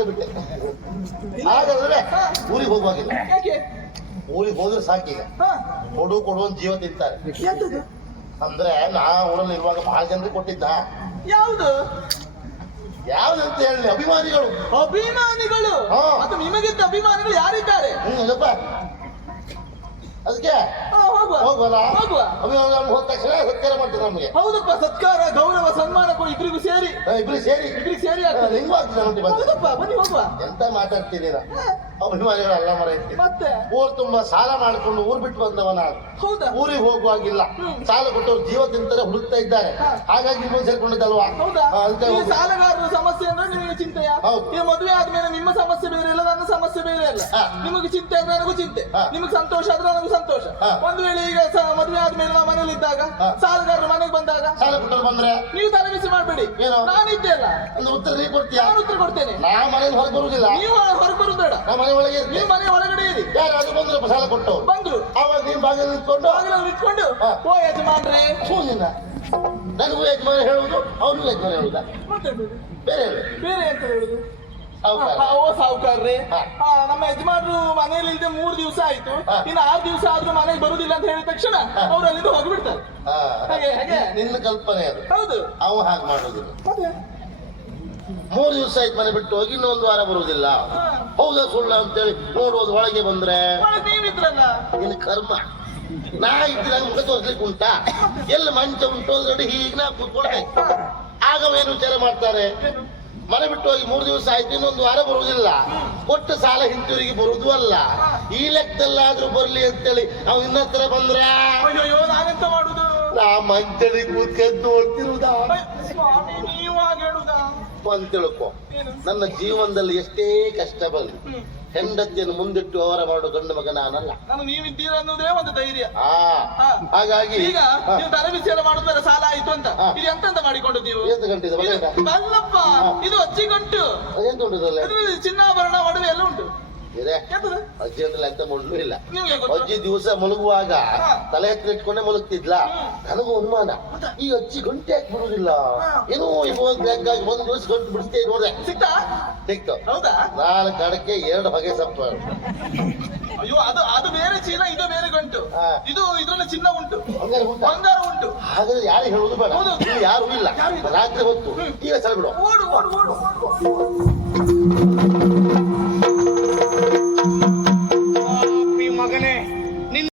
ಹೋಗುದೇ ಬಿಟ್ಟೆ. ಹಾಗಾದ್ರೆ ಊರಿಗೆ ಹೋಗುವಾಗಿಲ್ಲ. ಊರಿಗೆ ಹೋದ್ರೆ ಸಾಕೀಗ. ಕೊಡು ಕೊಡು ಅಂತ ಜೀವ ತಿಂತಾರೆ. ಅಂದ್ರೆ ನಾ ಊರಲ್ಲಿ ಇರುವಾಗ ಬಹಳ ಜನರಿಗೆ ಕೊಟ್ಟಿದ್ದ. ಯಾವುದು? ಅಂತ ಹೇಳಿ ಅಭಿಮಾನಿಗಳು. ಅಭಿಮಾನಿಗಳು? ನಿಮಗಿಂತ ಅಭಿಮಾನಿಗಳು ಯಾರಿದ್ದಾರೆ? ಹ್ಮ್ ಅದಕ್ಕೆ? ಹೋಗುವ. ಹೋಗುವ. ಹೋದ ತಕ್ಷಣ ಸತ್ಕಾರ ಮಾಡ್ತಾರೆ ನಮ್ಗೆ. ಹೌದಪ್ಪ ಸತ್ಕಾರ ಗೌರವ ಸನ್ಮಾನ ಸೇರಿ. ಇಬ್ರು ಸೇರಿ. ಇಬ್ರು ಸೇರಿ ಆಗ್ತದೆ ನೋಡಿ ಬನ್ನಿ ಹೋಗುವ. ಎಂತ ಅಭಿಮಾನಿಗಳು ಅಲ್ಲ ಮರ. ಮತ್ತೆ? ಊರ್ ತುಂಬಾ ಸಾಲ ಮಾಡ್ಕೊಂಡು ಊರ್ ಬಿಟ್ಟು ಬಂದವ ನಾನು. ಹೌದಾ? ಊರಿಗೆ ಹೋಗುವಾಗಿಲ್ಲ. ಸಾಲ ಕೊಟ್ಟವ್ರು ಜೀವ ತಿಂತಾರೆ ಹುಡುಕ್ತಾ ಇದ್ದಾರೆ. ಹಾಗಾಗಿ ನಿಮ್ಮನ್ನು ಸೇರ್ಕೊಂಡಿದ್ದಲ್ವಾ? ಹೌದಾ? ಈ ಹೋಗು. ಸಾಲಗಾರರ ಸಮಸ್ಯೆ ಅಂದ್ರೆ ನಿಮಗೆ ಚಿಂತೆಯಾ? ಹೌದು. ಈ ಮದುವೆ ಆದ್ಮೇಲೆ ನಿಮ್ಮ ಸಮಸ್ಯೆ ಬೇರೆ ಇಲ್ಲ ನನ್ನ ಸಮಸ್ಯೆ ಬೇರೆ ಇಲ್ಲ. ನಿಮಗೆ ಚಿಂತೆ ಅಂದ್ರೆ ನನಗೂ ಚಿಂತೆ. ನಿಮಗೆ ಸಂತೋಷ ಆದ್ರೆ ನನಗೂ ಸಂತೋಷ. ಒಂದು ವೇಳೆ ಈಗ ಮದುವೆ ಆದ್ಮೇಲೆ ನಾವು ಮನೇಲಿ ಇದ್ದಾಗ ಸಾಲಗಾರರು ಮನೆಗೆ ಬಂದಾಗ ಸಾಲ ಕೊಟ್ಟರು ಬಂದ್ರೆ? ನೀವು ತಲೆ ಮಾಡಬೇಡಿ ಮಾಡ್ಬೇಡಿ. ಏನು? ನಾನಿದ್ದೆ ಅಲ್ಲ ಒಂದು ಉತ್ತರ ನೀ ಕೊಡ್ತೀಯಾ? ನಾನು ಉತ್ತರ ಕೊಡ್ತೇನೆ. ನಾ ಮನೆಗೆ ಹೊರಗೆ ಬರುವುದಿಲ್ಲ ನೀವು ಹೊರಗೆ ಬರುದು ಬೇಡ ನಾ ಮನೆ ಒಳಗೆ ನೀವು ಮನೆ ಒಳಗಡೆ ಇರಿ. ಯಾರಾದ್ರೂ ಬಂದ್ರು ಸಾಲ ಕೊಟ್ಟು. ಬಂದ್ರು. ಆವಾಗ ನೀನ್ ಬಾಗಿಲು ನಿಂತ್ಕೊಂಡು. ಬಾಗಿಲಲ್ಲಿ ನಿಂತ್ಕೊಂಡು. ಓ ಯಜಮಾನ್ರೆ. ಸೂಜಿನ ನನಗೂ ಯಜಮಾನ ಹೇಳುವುದು ಅವನು ಯಜಮಾನ ಹೇಳುವುದ? ಬೇರೆ ಬೇರೆ ಅಂತ ಹೇಳುದು? ಸಾವ್ಕಾರ. ಹಾ, ಓ ಸಾವುಕಾರ್ರೆ ನಮ್ಮ ಯಜಮಾನ್ರು ಮನೆಯಲ್ಲಿ ಇಲ್ಲದೆ ಮೂರ್ ದಿವಸ ಆಯ್ತು. ಇನ್ನು ಆರು ದಿವಸ ಆದ್ರೂ ಮನೆಗೆ ಬರುದಿಲ್ಲ ಅಂತ ಹೇಳಿದ ತಕ್ಷಣ. ಅವ್ರು ಅಲ್ಲಿಂದ ಹೋಗ್ಬಿಡ್ತಾರೆ. ಹಾಗೆ ಹಾಗೆ. ನಿನ್ನ ಕಲ್ಪನೆ ಅದು. ಹೌದು. ಅವ ಹಾಗೆ ಮಾಡೋದಿಲ್ಲ ಮೂರು ದಿವಸ ಆಯ್ತು ಮನೆ ಬಿಟ್ಟು ಹೋಗಿ ಇನ್ನೊಂದು ವಾರ ಬರುವುದಿಲ್ಲ ಹೋಗ ಹೌದಾ ಸುಳ್ಳ ಅಂತೇಳಿ ನೋಡುವುದು ಒಳಗೆ ಬಂದ್ರೆ ನಿನ್ನ ಕರ್ಮ. ನಾ ಇದ್ರೆ ಮುಖ ತೋರಿಸ್ಲಿಕ್ಕೆ ಉಂಟಾ? ಎಲ್ಲ ಮಂಚ ಉಂಟು ಅದ್ರಲ್ಲಿ ಹೀಗೆ ನಾ ಕೂತ್ಕೊಳ್ಬೇಕು. ಆಗ ಏನು ವಿಚಾರ ಮಾಡ್ತಾರೆ? ಮನೆ ಬಿಟ್ಟು ಹೋಗಿ ಮೂರು ದಿವಸ ಆಯ್ತು ಇನ್ನೊಂದು ವಾರ ಬರುವುದಿಲ್ಲ. ಕೊಟ್ಟು ಸಾಲ ಹಿಂತಿರುಗಿ ಬರುವುದು ಅಲ್ಲ. ಈ ಲೆಕ್ಕದಲ್ಲಾದ್ರೂ ಬರ್ಲಿ ಅಂತೇಳಿ ಅವ್ನು ಇನ್ನತ್ರ ಬಂದ್ರ? ನಾ ಮಂಚಳಿ ಕೂತ್ಕೊಂಡು ನೋಡ್ತಿರುವುದಾ? ಹೇಳುದಾ ಅಂತ ತಿಳ್ಕೊ. ನನ್ನ ಜೀವನದಲ್ಲಿ ಎಷ್ಟೇ ಕಷ್ಟ ಬಂದು ಹೆಂಡತಿಯನ್ನು ಮುಂದಿಟ್ಟು ಅವರ ಮಾಡೋ ಗಂಡು ಮಗ ನಾನಲ್ಲ. ನಾನು ನೀವಿದ್ದೀರ ಅನ್ನೋದೇ ಒಂದು ಧೈರ್ಯ. ಆ ಹಾಗಾಗಿ ಈಗ ನೀವು ತಲೆ ಬಿಸಿ ಎಲ್ಲ ಮಾಡಿದ್ಮೇಲೆ ಸಾಲ ಆಯ್ತು ಅಂತ. ಇದು ಎಂತೆಂತ ಮಾಡಿಕೊಂಡು ನೀವು? ಎಷ್ಟು ಗಂಟೆ ಇದೆ ಮಗ? ಇದು- ಅಲ್ಲಪ್ಪ ಇದು ಅಜ್ಜಿ ಗಂಟು ಎಂತ ಇದ್ರಲ್ಲಿ? ಇದ್ರಲ್ಲಿ ಚಿನ್ನಾಭರಣ ಒಡವೆ ಎಲ್ಲ ಉಂಟು. ಎಂತದು ಅಜ್ಜಿ ಅಂದ್ರೆ ಎಂತ ಮುಳ್ಳು ಇಲ್ಲ. ಅಜ್ಜಿ ದಿವಸ ಮಲಗುವಾಗ. ತಲೆ ಎತ್ತಿ ಇಟ್ಕೊಂಡೆ ಮಲಗ್ತಿದ್ಲ. ನನಗೂ ಅನುಮಾನ. ಈ ಅಜ್ಜಿ ಗಂಟೆ ಯಾಕೆ ಬಿಡುದಿಲ್ಲ. ಏನೋ ಇವಾಗ ಬ್ಯಾಂಕಾಗಿ ಒಂದ್ ದಿವಸ ಗಂಟು ಬಿಡಿಸ್ತೇ ನೋಡ್ದೆ. ಸಿಕ್ತಾ? ನಾಲ್ಕು ಕಡಕ್ಕೆ ಎರಡು ಬಗೆ ಸಪ್ಪ ಅಯ್ಯೋ ಅದು ಅದು ಬೇರೆ ಚೀಲ ಇದು ಬೇರೆ ಗಂಟು. ಇದು ಇದ್ರಲ್ಲಿ ಚಿನ್ನ ಉಂಟು. ಬಂಗಾರ ಉಂಟು? ಹಾಗಾದ್ರೆ ಯಾರು ಹೇಳುದು ಬೇಡ. ಯಾರು ಇಲ್ಲ. ರಾತ್ರಿ ಹೊತ್ತು. ಈಗ ಸಲ ಬಿಡು ಓಡು ಓಡು ಓಡು ಓಡು.